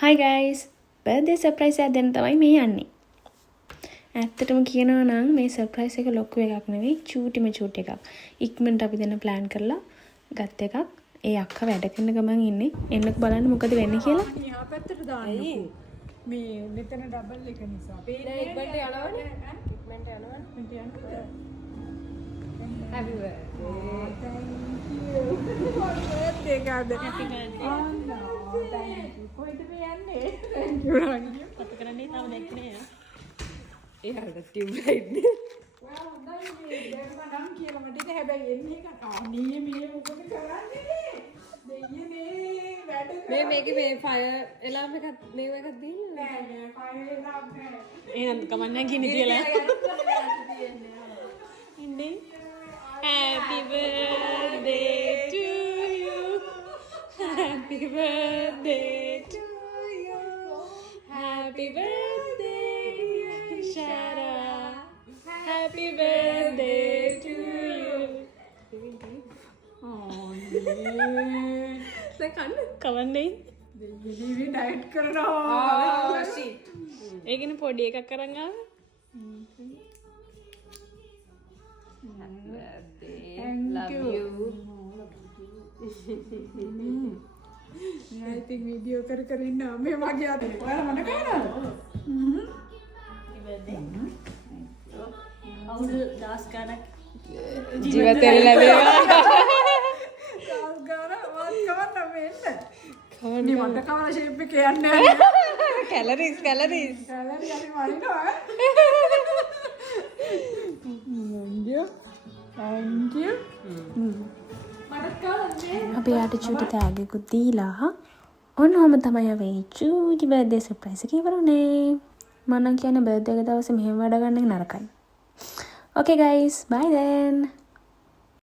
Hi guys! Birthday surprise එකක් දෙන්න තමයි මේ යන්නේ. ඇත්තටම කියනවා නම් මේ සර්ප්‍රයිස් එක ලොකු එකක් නෙවෙයි, චූටිම චූටි එකක්. ඉක්මනට අපි දෙන්න ප්ලෑන් කරලා ගත්ත එකක්. ඒ අක්කා වැඩ කරන ගමන් ඉන්නේ. එන්නක බලන්න මොකද වෙන්නේ කියලා. මෙහා පැත්තට දාන්නකෝ. මේ මෙතන ඩබල් එක නිසා. නෑ ඉක්මනට යනවනේ. ඉක්මනට යනවනේ. Happy birthday. birthday card. Happy birthday. Oh no. Thank you. කොහෙද මේ යන්නේ? Thank you රාගිනි. කතා කරන්නේ තාම දැක්කේ නෑ. එයාට ටියුබ් ලයිට් නේ. ඔයා හොඳයි මේ දැම්ම නම් කියලා මට ඉතින් හැබැයි එන්නේ එක අනේ මේ මොකද කරන්නේ? දෙයියනේ වැඩ මේකේ මේ ෆයර් එලාම් එකක් මේව එකක් දෙන්න නෑ නෑ ෆයර් එලාම් නෑ. එහෙනම් කමන්නේ ගිනි කියලා. ඉන්නේ. Happy birthday to you. Happy birthday to you. Happy birthday, Shara. Happy birthday to you. සකන්න කවන්නේ? දෙයියනේ ඩයට් කරනවා. ෂීට් ඒකනේ පොඩි එකක් අරන් ආවා. Happy birthday. Thank Love you. you. මම ඉතින් වීඩියෝ කර ඉන්නවා මේ වගේ අතේ. ඔයාලා මට කනවද? අවුරුදු 10 ගණක් ජීවිතේ ලැබේවා. කාල් ගාන වත් කවන්න මෙන්න. කවන්නේ මට කවන ෂේප් එක යන්නේ නැහැ. කැලරිස් සැලරි හරි වරිනවා. Thank you. අපි යාට චූටි තෑග්ගකුත් දීලා ඔන්න ඔහම තමයි අපි චූටි බර්ත්ඩේ සර්ප්‍රයිස් එක ඉවරුනේ. මම නම් කියන්නේ බර්ත්ඩේ එක දවසේ මෙහෙම වැඩ ගන්න එක නරකයි. Okay guys, bye then.